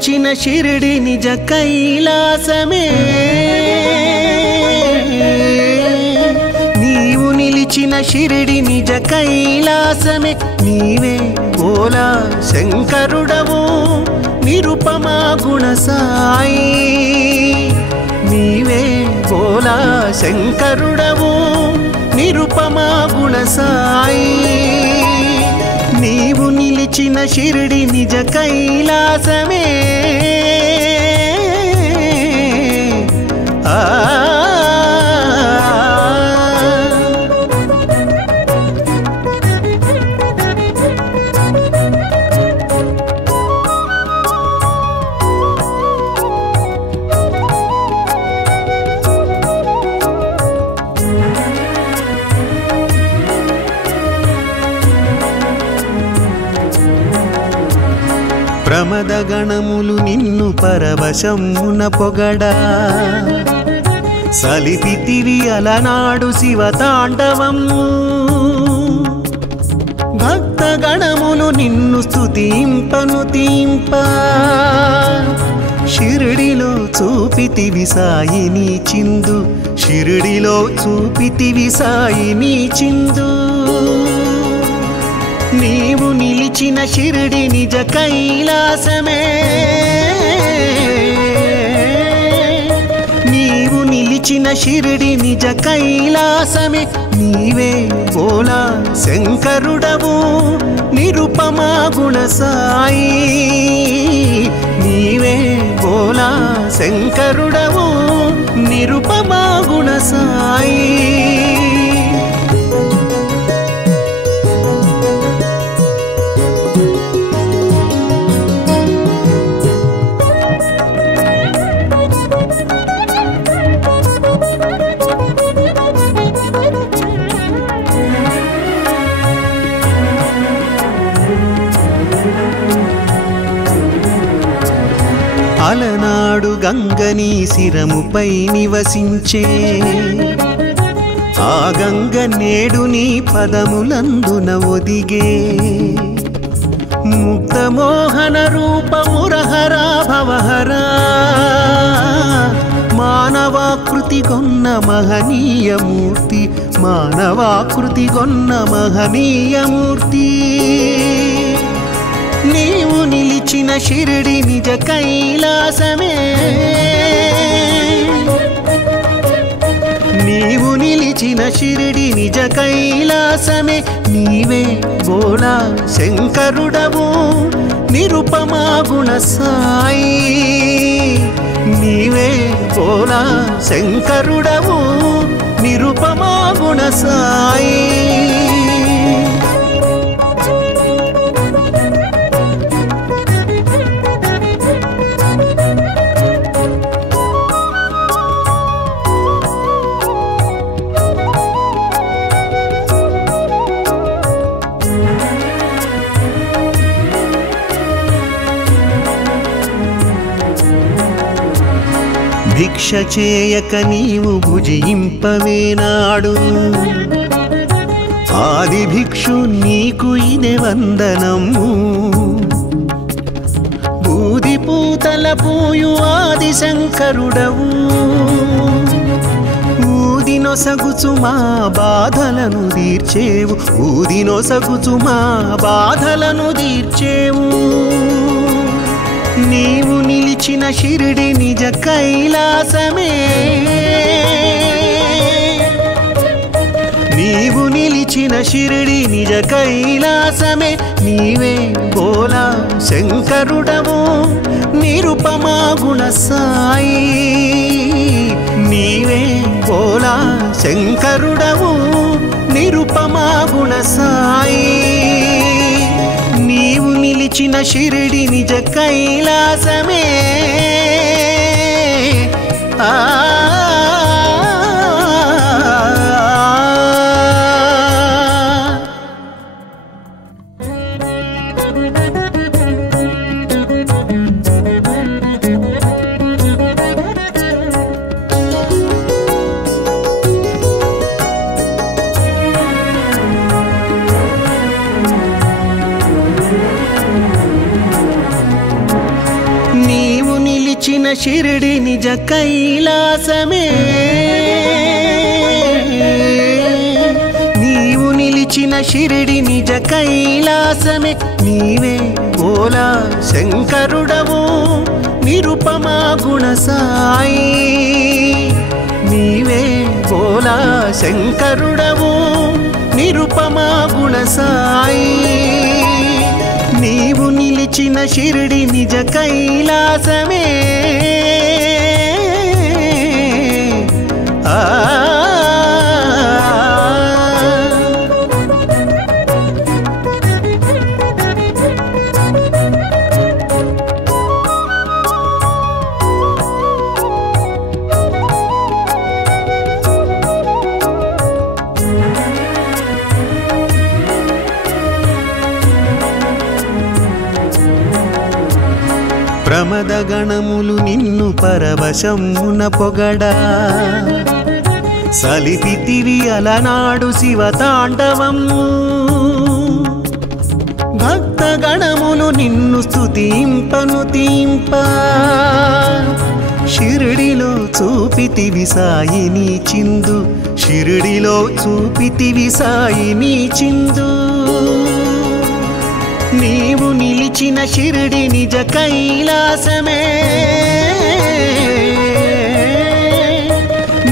నిలిచిన షిరిడి నిజ కైలాసమే నీవు నిలిచిన షిరిడి నిజ కైలాసమే నీవే బోలా శంకరుడవు నిరుపమా గుణ సాయి నీవే బోలా శంకరుడవు నిరుపమా గుణ సాయి నీవు నిలిచిన షిరిడి నిజ కైలాసమే ప్రమద గణములు నిన్ను పరవశమున పొగడా సలిపితివి అలనాడు శివతాండవము భక్త గణములు నిన్ను స్తుతింపను తీంప షిరిడిలో చూపితివి సాయిని చిందు షిరిడిలో చూపితివి సాయిని చిందు నీవు నిలిచిన షిరిడి నిజ కైలాసమే నీవు నిలిచిన షిరిడి నిజ కైలాసమే నీవే బోలా శంకరుడవు నిరుపమా గుణ సాయి నీవే బోలా శంకరుడవు నిరుపమా గుణ సాయి అలనాడు గంగని శిరముపై నివసించే ఆ గంగ నేడు నీ పదములందున ఒదిగే ముక్తమోహన రూపమురహరా భవహరా మానవాకృతి గొన్న మహనీయమూర్తి మానవాకృతి గొన్న మహనీయమూర్తి నీవు నిలిచిన షిరిడి నిజ కైలాసమే నీవు నిలిచిన షిరిడి నిజ కైలాసమే నీవే బోలా శంకరుడవు నిరుపమా గుణ సాయి నీవే బోలా శంకరుడవు నిరుపమా గుణ సాయి భిక్ష చేయక నీవు భుజింపవేనాడు ఆది భిక్షు నీకు ఇదే వందనము బూది పూతల పూయు ఆది శంకరుడవు ఊదినొసగుచు మా బాధలను తీర్చేవు ఊదినొసగుచు మా బాధలను తీర్చేవు నీవు నిలిచిన షిరిడి నిజ కైలాసమే నీవు నిలిచిన షిరిడి నిజ కైలాసమే నీవే బోలా శంకరుడవు నిరుపమా గుణ సాయి నీవే బోలా శంకరుడవు నిరుపమా గుణ సాయి నీవు నిలిచిన షిరిడి నిజ కైలాసమే షిరిడి నిజ కైలాసమే నీవు నిలిచిన షిరిడి నిజ కైలాసమే నీవే బోలా శంకరుడవు నిరుపమా గుణ సాయి నీవే బోలా శంకరుడవు నిరుపమా గుణ సాయి నీవు నిలిచిన షిరిడి నిజ కైలాసమే ప్రమద గణములు నిన్ను పరవశమున పొగడా సలిపితివి అలనాడు శివతాండవము భక్త గణములు నిన్ను స్తుతింపను తీంప షిరిడిలో చూపితివి సాయిని చిందు షిరిడిలో చూపితివి సాయిని చిందు నీవు నిలిచిన షిరిడి నిజ కైలాసమే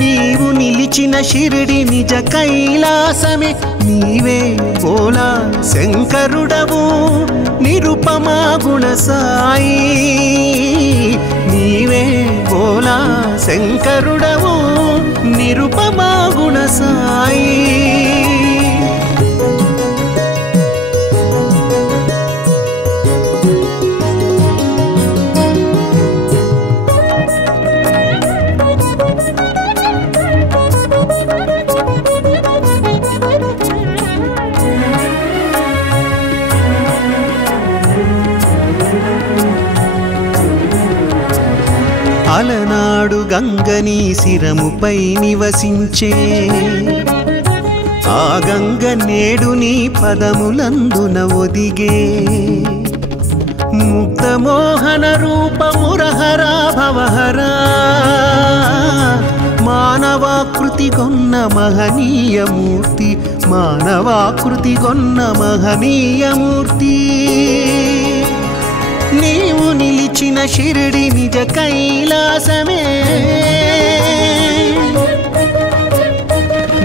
నీవు నిలిచిన షిరిడి నిజ కైలాసమే నీవే బోలా శంకరుడవు నిరుపమా గుణ సాయి నీవే బోలా శంకరుడవు నిరుపమా గుణ సాయి అలనాడు గంగని శిరముపై నివసించే ఆ గంగ నేడు నీ పదములందున ఒదిగే ముక్తమోహన రూపమురహరా భవహరా మానవాకృతి గొన్న మహనీయమూర్తి మానవాకృతి గొన్న మహనీయమూర్తి నీవు నిలిచిన షిరిడి నిజ కైలాసమే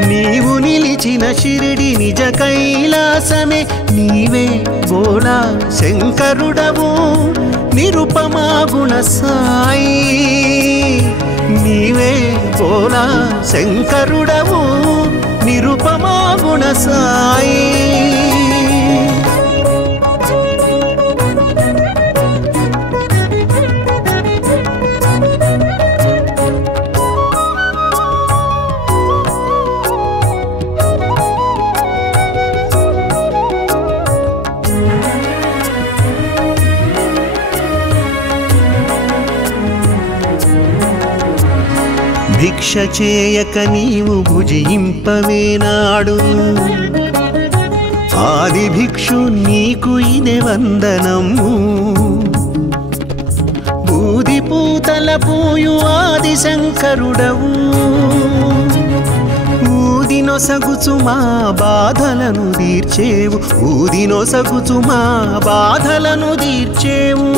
నీవు నిలిచిన షిరిడి నిజ కైలాసమే నీవే బోలా శంకరుడవు నిరుపమా గుణ సాయి నీవే బోలా శంకరుడవు నిరుపమా గుణ సాయి భిక్ష చేయక నీవు భుజింపవేనాడు ఆది భిక్షు నీకు ఇదే వందనము బూది పూతల పూయు ఆది శంకరుడవు ఊదినొసగుచు మా బాధలను తీర్చేవు ఊదినొసగుచు మా బాధలను తీర్చేవు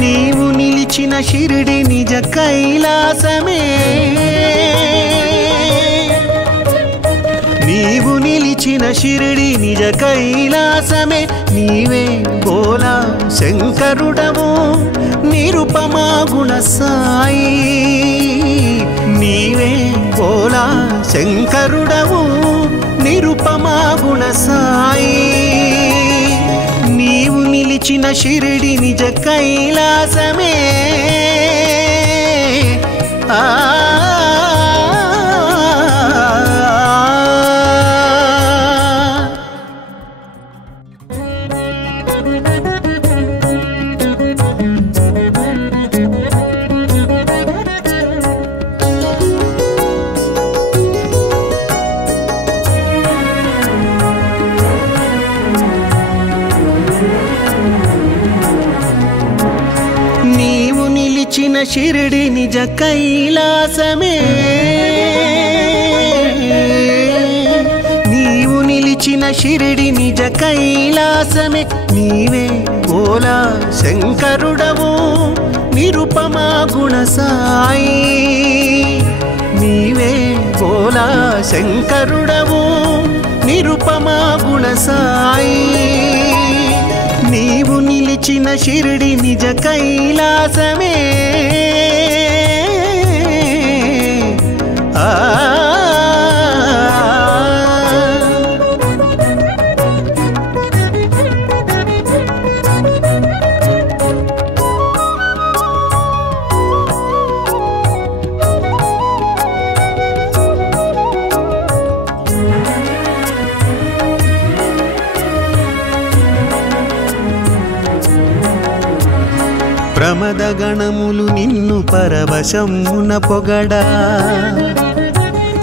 నీవు నిలిచిన షిరిడి నిజ కైలాసమే నీవు నిలిచిన షిరిడి నిజ కైలాసమే నీవే బోలా శంకరుడవు నిరుపమా గుణ సాయి నీవే బోలా శంకరుడవు నిరుపమా గుణ సాయి నీవు నిలిచిన షిరిడి నిజ కైలాసమే ఆ నీవు షిరిడి నిజ కైలాసమే నీవు నిలిచిన షిరిడి నిజ కైలాసమే నీవే బోలా శంకరుడవు నిరుపమా గుణ సాయి నీవే బోలా శంకరుడవు నిరుపమా గుణ సాయి నీవు నిలిచిన షిరిడి నిజ కైలాసమే ప్రమద గణములు నిన్ను పరవశమున పొగడా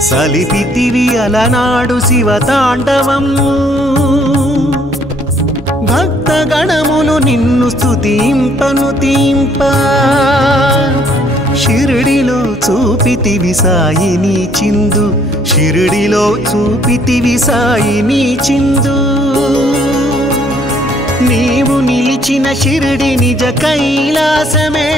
సలిపితివి అలనాడు శివతాండవము భక్త గణములు నిన్ను స్తుతింపను తీంప షిరిడిలో చూపితివి సాయిని చిందు షిరిడిలో చూపితివి సాయిని చిందు నీవు నిలిచిన షిరిడి నిజ కైలాసమే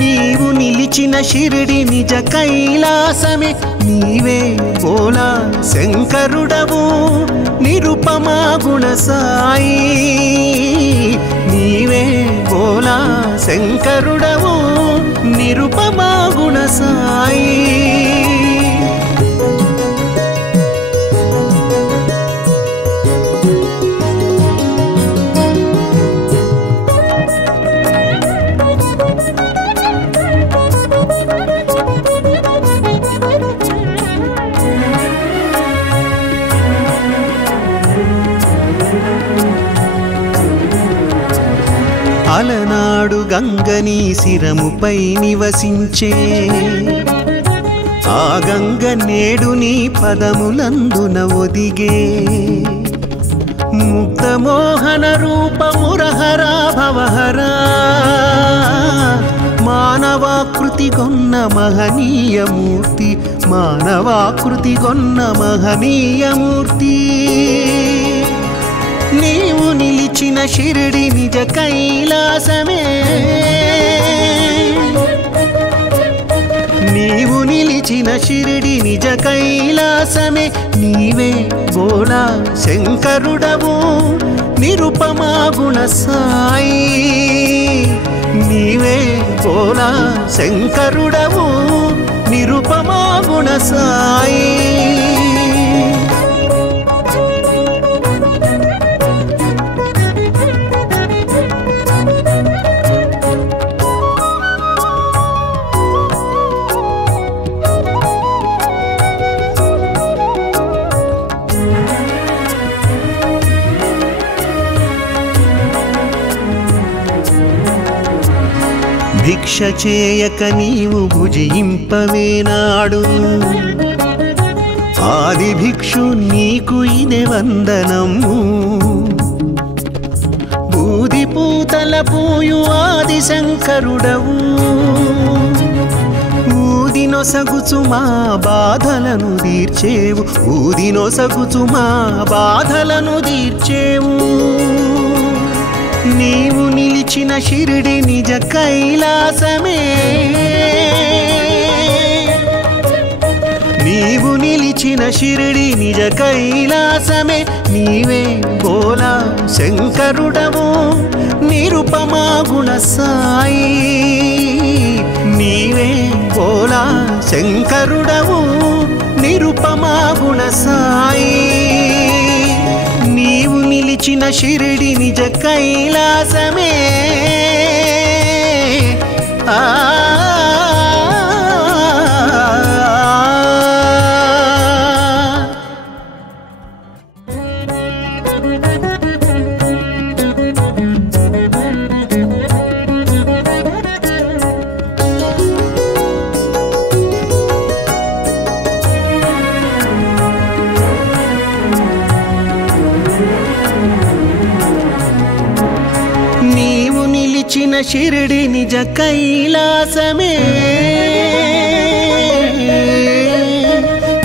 నీవు నిలిచిన షిరిడి నిజ కైలాసమే నీవే బోలా శంకరుడవు నిరుపమా గుణ సాయి నీవే బోలా శంకరుడవు నిరుపమా గుణ సాయి అలనాడు గంగని శిరముపై నివసించే ఆ గంగ నేడు నీ పదములందున ఒదిగే ముక్తమోహన రూపమురహరా భవహరా మానవాకృతి గొన్న మహనీయమూర్తి మానవాకృతి గొన్న మహనీయమూర్తి నీవు నిలిచిన షిరిడి నిజ కైలాసమే నీవు నిలిచిన షిరిడి నిజ కైలాసమే నీవే బోలా శంకరుడవు నిరుపమా గుణ సాయి నీవే బోలా శంకరుడవు నిరుపమా గుణ సాయి భిక్ష చేయక నీవు భుజింపవేనాడు ఆది భిక్షు నీకు ఇదే వందనము బూది పూతల పూయు ఆది శంకరుడవు ఊదినొసగుచు మా బాధలను తీర్చేవు ఊదినొసగుచు మా బాధలను తీర్చేవు నీవు నిలిచిన షిరిడి నిజ కైలాసమే నీవు నిలిచిన షిరిడి నిజ కైలాసమే నీవే బోలా శంకరుడవు నిరుపమా గుణ సాయి నీవే బోలా శంకరుడవు నిరుపమా గుణ సాయి నీవు నిలిచిన షిరిడి నిజ కైలాసమే ఆ నీవు షిరిడి నిజ కైలాసమే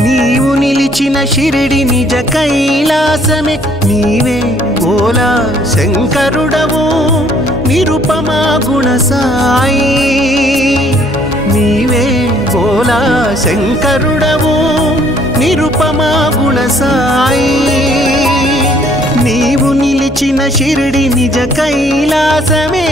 నీవు నిలిచిన షిరిడి నిజ కైలాసమే నీవే బోలా శంకరుడవు నిరుపమా గుణ సాయి నీవే బోలా శంకరుడవు నిరుపమా గుణ సాయి నీవు నిలిచిన షిరిడి నిజ కైలాసమే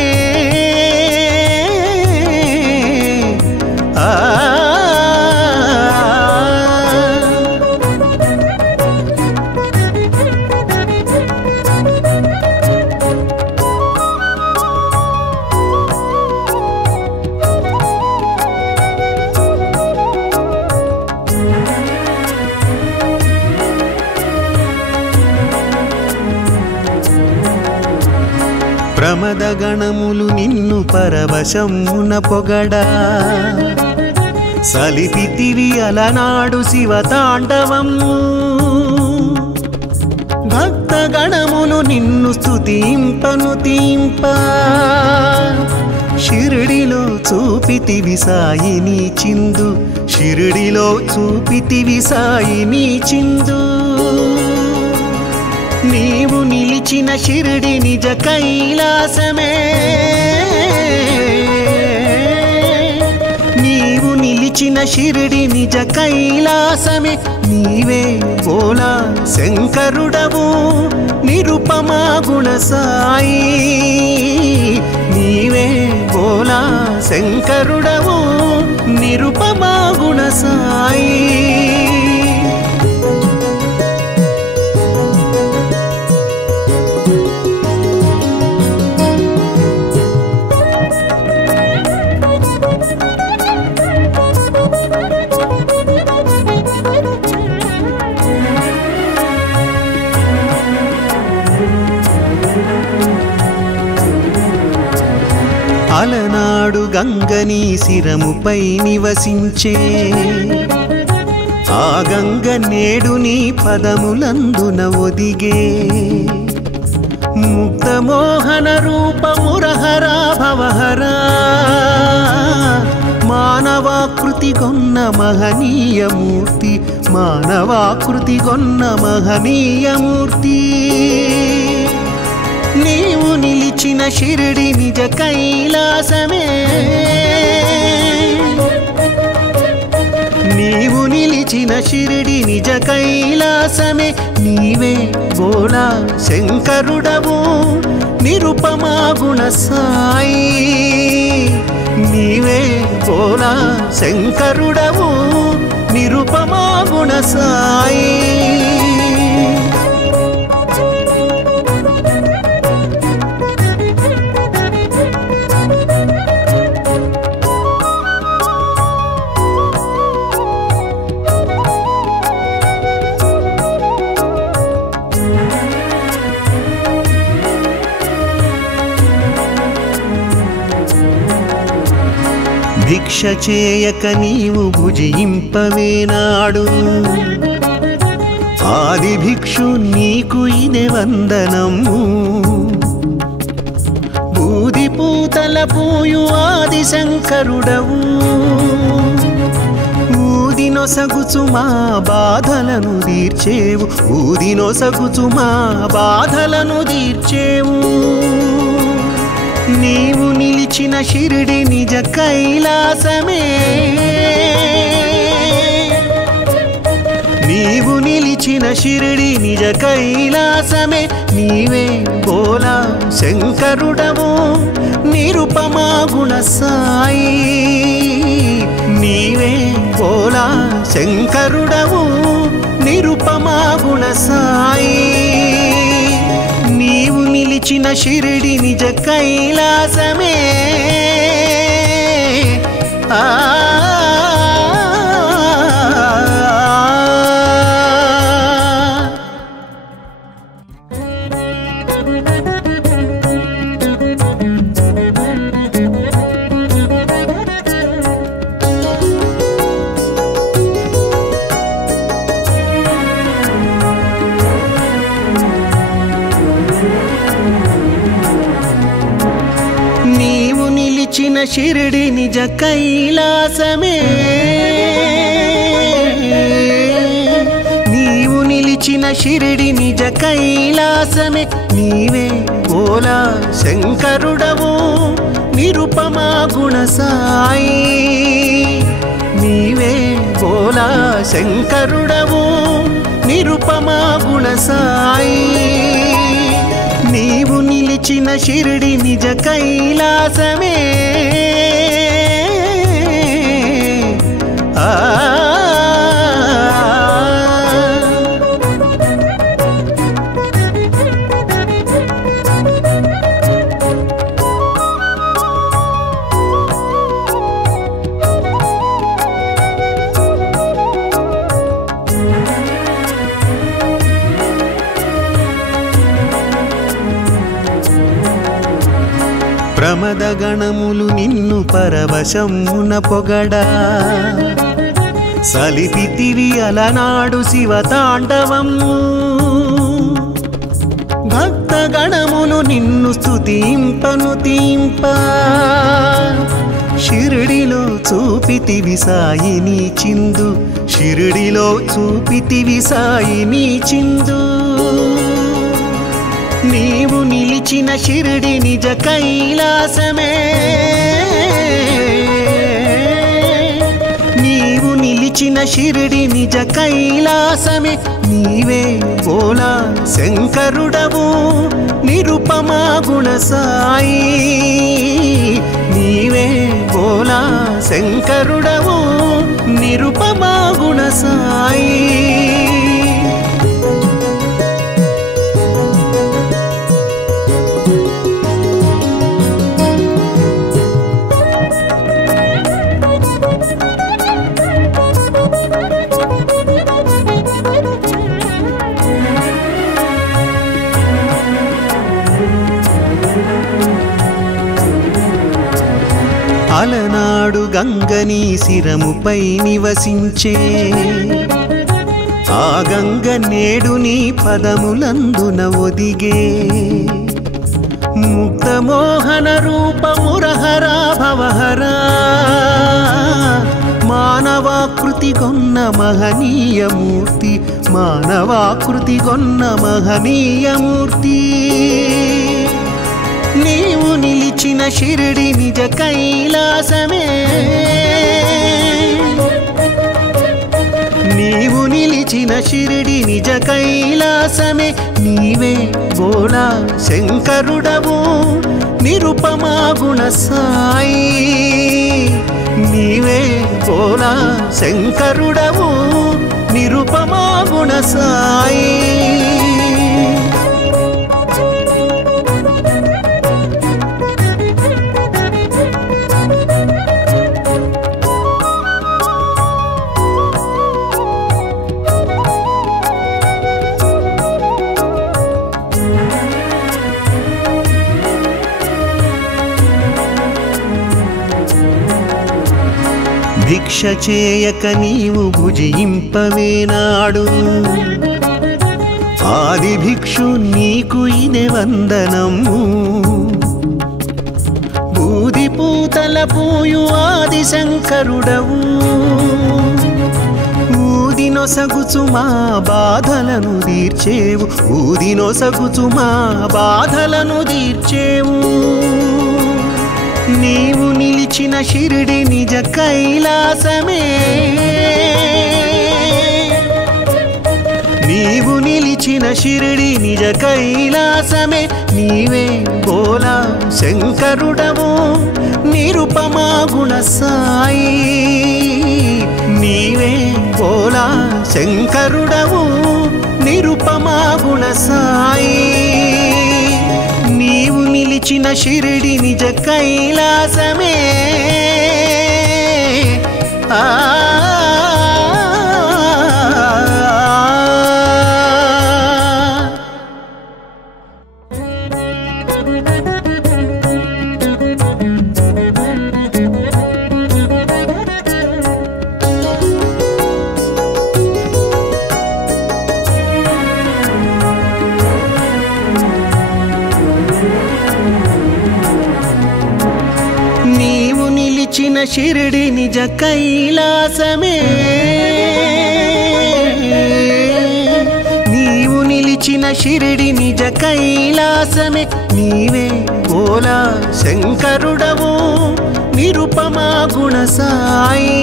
ప్రమద గణములు నిన్ను పరవశమున పొగడా సలిపితివి అలనాడు శివతాండవము భక్త గణములు నిన్ను స్తుతింపను తీంప షిరిడిలో చూపితివి సాయిని చిందు షిరిడిలో చూపితివి సాయిని చిందు నీవు నిలిచిన షిరిడి నిజ కైలాసమే నీవు నిలిచిన షిరిడి నిజ కైలాసమే నీవే బోలా శంకరుడవు నిరుపమా గుణ సాయి నీవే బోలా శంకరుడవు నిరుపమా గుణ సాయి అలనాడు గంగని శిరముపై నివసించే ఆ గంగ నేడు నీ పదములందున ఒదిగే ముక్తమోహన రూపమురహరా భవహరా మానవాకృతి గొన్న మహనీయమూర్తి మానవాకృతి గొన్న మహనీయమూర్తి నీవు నిలిచిన షిరిడి నిజ కైలాసమే నీవు నిలిచిన షిరిడి నిజ కైలాసమే నీవే బోలా శంకరుడవు నిరుపమా గుణ సాయి నీవే బోలా శంకరుడవు నిరుపమా గుణ సాయి భిక్ష చేయక నీవు భుజింపవేనాడు ఆది భిక్షు నీకు ఇదే వందనము బూది పూతల పూయు ఆది శంకరుడవు ఊదినొసగుచు మా బాధలను తీర్చేవు ఊదినొసగుచు మా బాధలను తీర్చేవు నీవు నిలిచిన షిరిడి నిజ కైలాసమే నీవు నిలిచిన షిరిడి నిజ కైలాసమే నీవే బోలా శంకరుడవు నిరుపమా గుణ సాయి నీవే బోలా శంకరుడవు నిరుపమా గుణ సాయి నీవు నిలిచిన షిరిడి నిజ కైలాసమే ఆ నీవు షిరిడి నిజ కైలాసమే నీవు నిలిచిన షిరిడి నిజ కైలాసమే నీవే బోలా శంకరుడవు నిరుపమా గుణ సాయి నీవే బోలా శంకరుడవు నిరుపమా గుణ సాయి నీవు నిలిచిన షిరిడి నిజ కైలాసమే ప్రమద గణములు నిన్ను పరవశమున పొగడా సలిపితివి అలనాడు శివతాండవము భక్త గణములు నిన్ను స్తుతింపను తీంప షిరిడిలో చూపితివి సాయిని చిందు షిరిడిలో చూపితివి సాయిని చిందు నీవు నిలిచిన షిరిడి నిజ కైలాసమే నీవు నిలిచిన షిరిడి నిజ కైలాసమే నీవే బోలా శంకరుడవు నిరుపమా గుణ సాయి నీవే బోలా శంకరుడవు నిరుపమా గుణ సాయి అలనాడు గంగని శిరముపై నివసించే ఆ గంగ నేడు నీ పదములందున ఒదిగే ముక్తమోహన రూపమురహరా భవహరా మానవాకృతి గొన్న మహనీయమూర్తి మానవాకృతి గొన్న మహనీయమూర్తి నీవు నిలిచిన షిరిడి నిజ కైలాసమే నీవు నిలిచిన షిరిడి నిజ కైలాసమే నీవే బోలా శంకరుడవు నిరుపమా గుణ సాయి నీవే బోలా శంకరుడవు నిరుపమా గుణ సాయి భిక్ష చేయక నీవు భుజింపవేనాడు ఆది భిక్షు నీకు ఇదే వందనము బూది పూతల పూయు ఆది శంకరుడవు ఊదినొసగుచు మా బాధలను తీర్చేవు ఊదినొసగుచు మా బాధలను తీర్చేవు నీవు నిలిచిన షిరిడి నిజ కైలాసమే నీవు నిలిచిన షిరిడి నిజ కైలాసమే నీవే బోలా శంకరుడవు నిరుపమా గుణ సాయి నీవే బోలా శంకరుడవు నిరుపమా గుణ సాయి నీవు నిలిచిన షిరిడి నిజ కైలాసమే ఆ నీవు షిరిడి నిజ కైలాసమే నీవు నిలిచిన షిరిడి నిజ కైలాసమే నీవే బోలా శంకరుడవు నిరుపమా గుణ సాయి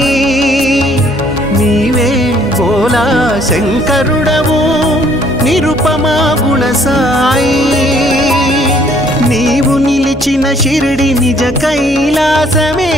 నీవే బోలా శంకరుడవు నిరుపమా గుణ సాయి నీవు నిలిచిన షిరిడి నిజ కైలాసమే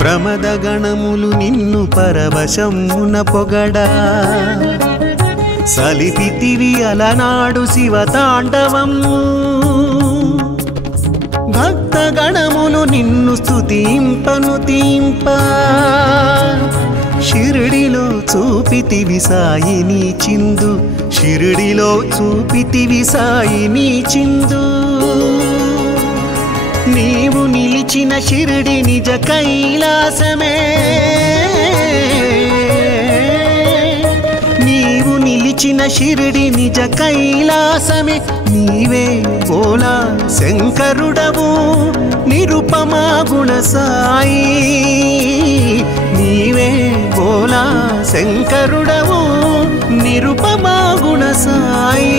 ప్రమద గణములు నిన్ను పరవశమున పొగడా సలిపితివి అలనాడు శివతాండవము భక్త గణములు నిన్ను స్తుతింపను తీంప షిరిడిలో చూపితివి సాయిని చిందు షిరిడిలో చూపితివి సాయిని చిందు నీవు నిలిచిన షిరిడి నిజ కైలాసమే నీవు నిలిచిన షిరిడి నిజ కైలాసమే నీవే బోలా శంకరుడవు నిరుపమా గుణ సాయి నీవే బోలా శంకరుడవు నిరుపమా గుణ సాయి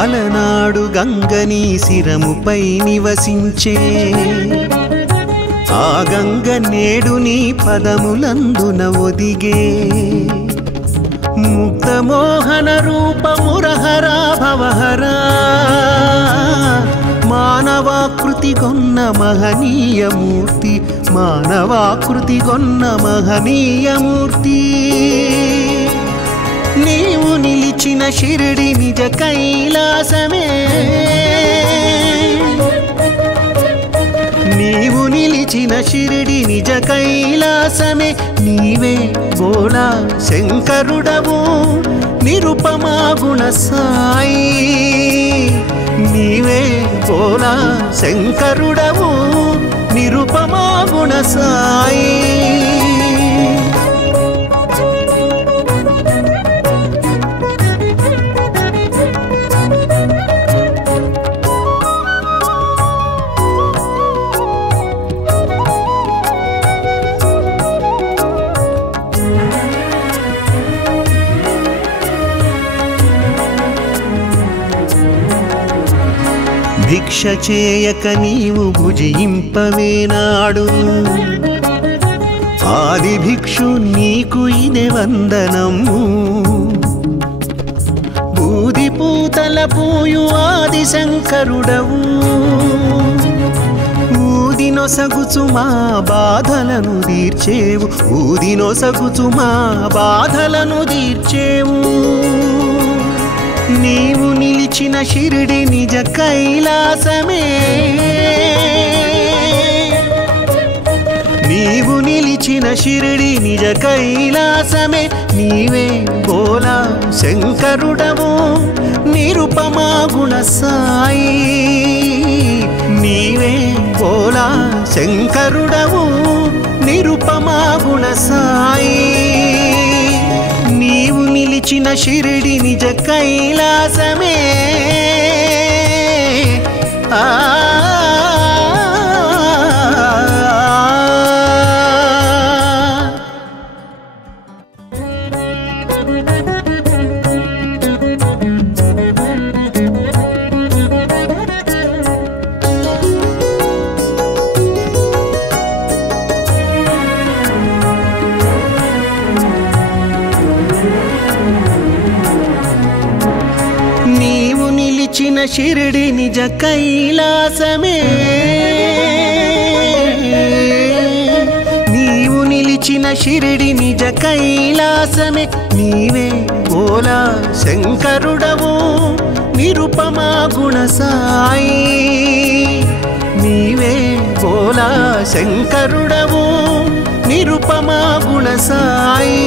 అలనాడు గంగని శిరముపై నివసించే ఆ గంగ నేడు నీ పదములందున ఒదిగే ముక్తమోహన రూపమురహరా భవహరా మానవాకృతి గొన్న మహనీయమూర్తి మానవాకృతి గొన్న మహనీయమూర్తి నీవు నిలిచిన షిరిడి నిజ కైలాసమే నీవు నిలిచిన షిరిడి నిజ కైలాసమే నీవే బోలా శంకరుడవు నిరుపమా గుణ సాయి నీవే బోలా శంకరుడవు నిరుపమా గుణ సాయి భిక్ష చేయక నీవు భుజింపవేనాడు ఆది భిక్షు నీకు ఇదే వందనము బూది పూతల పూయు ఆది శంకరుడవు ఊదినొసగుచు మా బాధలను తీర్చేవు ఊదినొసగుచు మా బాధలను తీర్చేవు నీవు నిలిచిన షిరిడి నిజ కైలాసమే నీవు నిలిచిన షిరిడి నిజ కైలాసమే నీవే బోలా శంకరుడవు నిరుపమా గుణ సాయి నీవే బోలా శంకరుడవు నిరుపమా గుణ సాయి నీవు నిలిచిన షిరిడి నిజ కైలాసమే ఆ నీవు షిరిడి నిజ కైలాసమే నీవు నిలిచిన షిరిడి నిజ కైలాసమే నీవే బోలా శంకరుడవు నిరుపమా గుణ సాయి నీవే బోలా శంకరుడవు నిరుపమా గుణ సాయి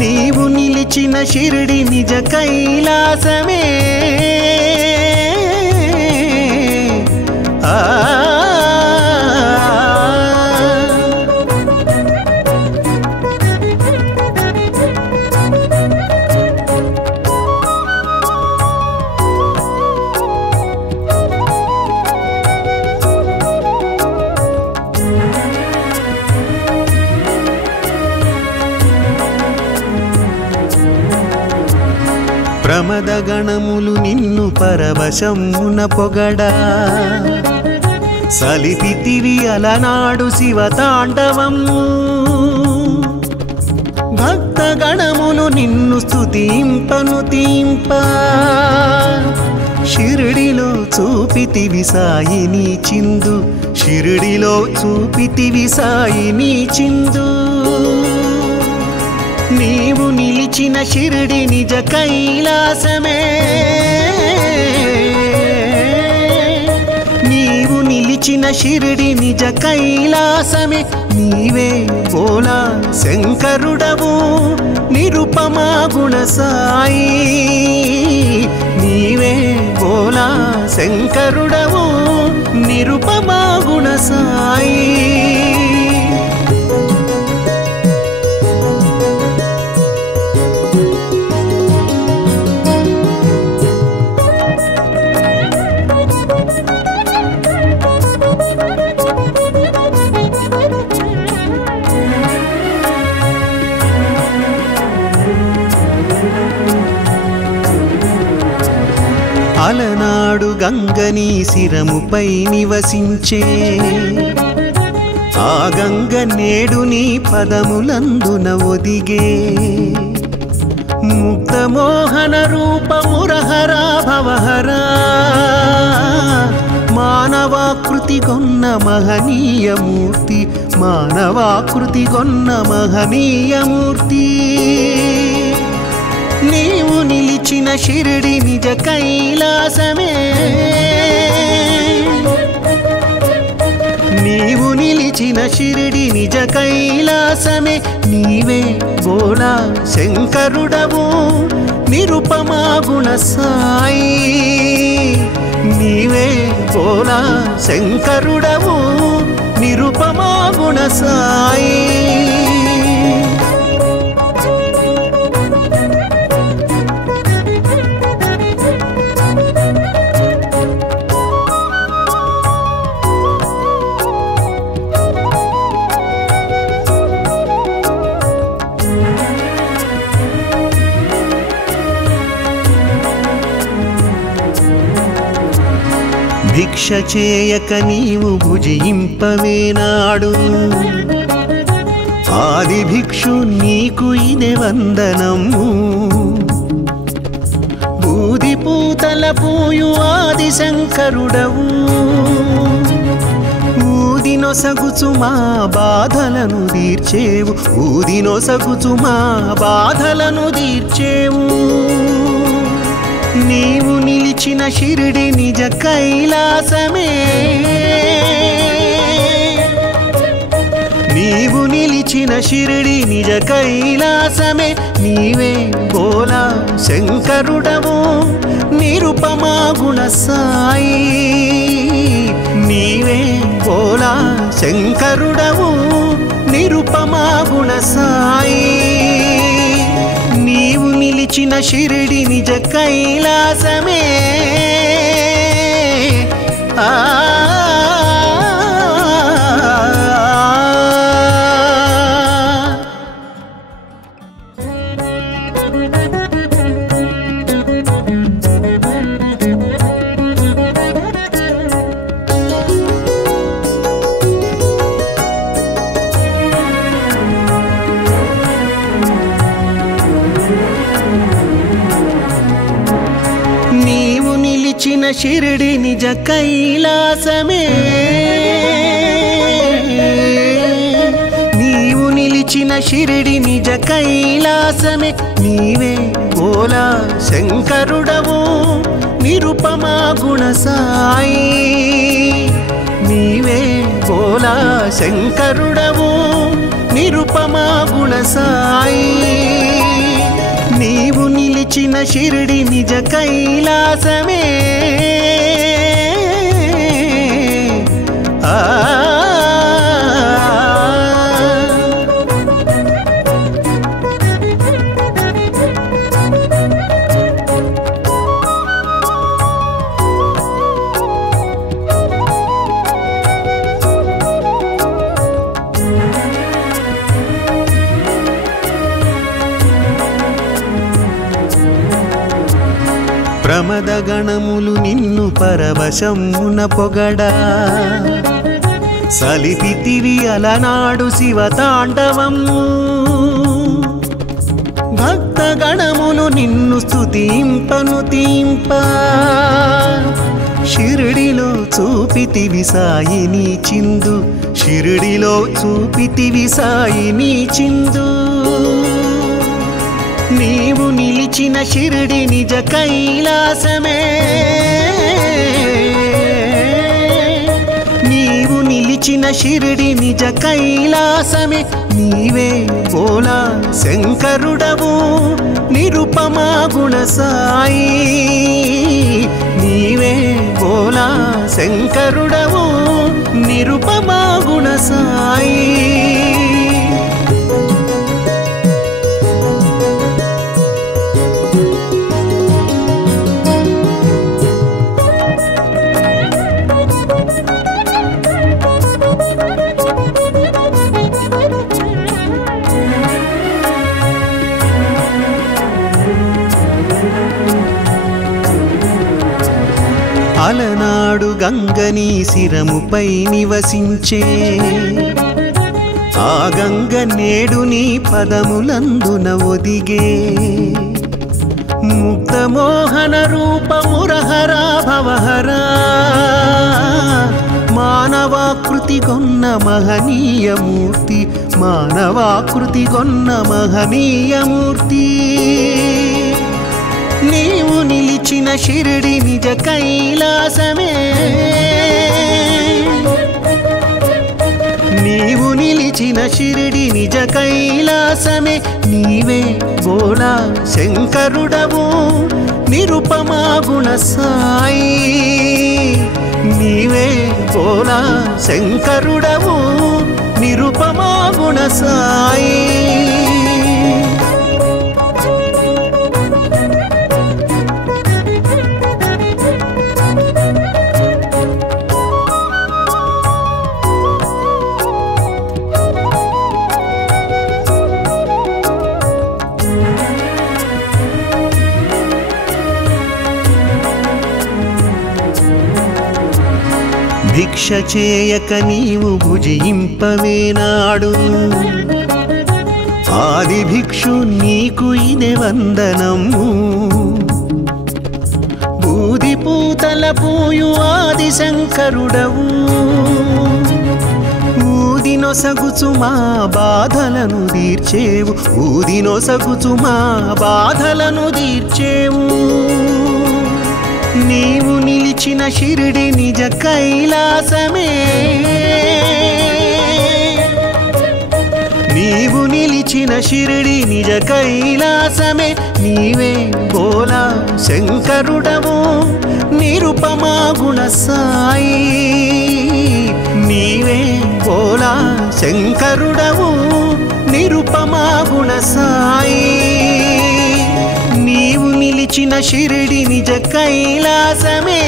నీవు నిలిచిన షిరిడి నిజ కైలాసమే ప్రమద గణములు నిన్ను పరవశమున పొగడా సలిపితివి అలనాడు శివతాండవము భక్త గణములు నిన్ను స్తుతింపను తీంప షిరిడిలో చూపితివి సాయిని చిందు షిరిడిలో చూపితివి సాయిని చిందు నీవు నిలిచిన షిరిడి నిజ కైలాసమే నీవు నిలిచిన షిరిడి నిజ కైలాసమే నీవే బోలా శంకరుడవు నిరుపమా గుణ సాయి నీవే బోలా శంకరుడవు నిరుపమా గుణ సాయి అలనాడు గంగని శిరముపై నివసించే ఆ గంగ నేడు నీ పదములందున ఒదిగే ముక్తమోహన రూపమురహరా భవహరా మానవాకృతి గొన్న మహనీయమూర్తి మానవాకృతి గొన్న మహనీయమూర్తి నీవు నిలిచిన షిరిడి నిజ కైలాసమే నీవు నిలిచిన షిరిడి నిజ కైలాసమే నీవే బోలా శంకరుడవు నిరుపమా గుణ సాయి నీవే బోలా శంకరుడవు నిరుపమా గుణ సాయి భిక్ష చేయక నీవు భుజింపవేనాడు ఆది భిక్షు నీకు ఇదే వందనము బూది పూతల పూయు ఆది శంకరుడవు ఊదినొసగుచు మా బాధలను తీర్చేవు ఊదినొసగుచు మా బాధలను తీర్చేవు నీవు నిలిచిన షిరిడి నిజ కైలాసమే నీవు నిలిచిన షిరిడి నిజ కైలాసమే నీవే బోలా శంకరుడవు నిరుపమా గుణ సాయి నీవే బోలా శంకరుడవు నిరుపమా గుణ సాయి నీవు నిలిచిన షిరిడి నిజ కైలాసమే ఆ నీవు షిరిడి నిజ కైలాసమే నీవు నిలిచిన షిరిడి నిజ కైలాసమే నీవే బోలా శంకరుడవు నిరుపమా గుణ సాయి నీవే బోలా శంకరుడవు నిరుపమా గుణ సాయి నీవు నిలిచిన షిరిడి నిజ కైలాసమే ప్రమద గణములు నిన్ను పరవశమున పొగడా సలిపితివి అలనాడు శివతాండవము భక్త గణములు నిన్ను స్తుతింపను తీంప షిరిడిలో చూపితివి సాయిని చిందు షిరిడిలో చూపితివి సాయిని చిందు నీవు నిలిచిన షిరిడి నిజ కైలాసమే నీవు నిలిచిన షిరిడి నిజ కైలాసమే నీవే బోలా శంకరుడవు నిరుపమా గుణ సాయి నీవే బోలా శంకరుడవు నిరుపమా గుణ సాయి అలనాడు గంగని శిరముపై నివసించే ఆ గంగ నేడు నీ పదములందున ఒదిగే ముక్తమోహన రూపమురహరా భవహరా మానవాకృతి గొన్న మహనీయమూర్తి మానవాకృతి గొన్న మహనీయమూర్తి నీవు నిలిచిన షిరిడి నిజ కైలాసమే నీవు నిలిచిన షిరిడి నిజ కైలాసమే నీవే బోలా శంకరుడవు నిరుపమా గుణ సాయి నీవే బోలా శంకరుడవు నిరుపమా గుణ సాయి భిక్ష చేయక నీవు భుజింపవేనాడు ఆది భిక్షు నీకు ఇదే వందనము బూది పూతల పూయు ఆది శంకరుడవు ఊదినొసగుచు మా బాధలను తీర్చేవు ఊదినొసగుచు మా బాధలను తీర్చేవు నీవు నిలిచిన షిరిడి నిజ కైలాసమే నీవు నిలిచిన షిరిడి నిజ కైలాసమే నీవే బోలా శంకరుడవు నిరుపమా గుణ సాయి నీవే బోలా శంకరుడవు నిరుపమా గుణ సాయి నీవు నిలిచిన షిరిడి నిజ కైలాసమే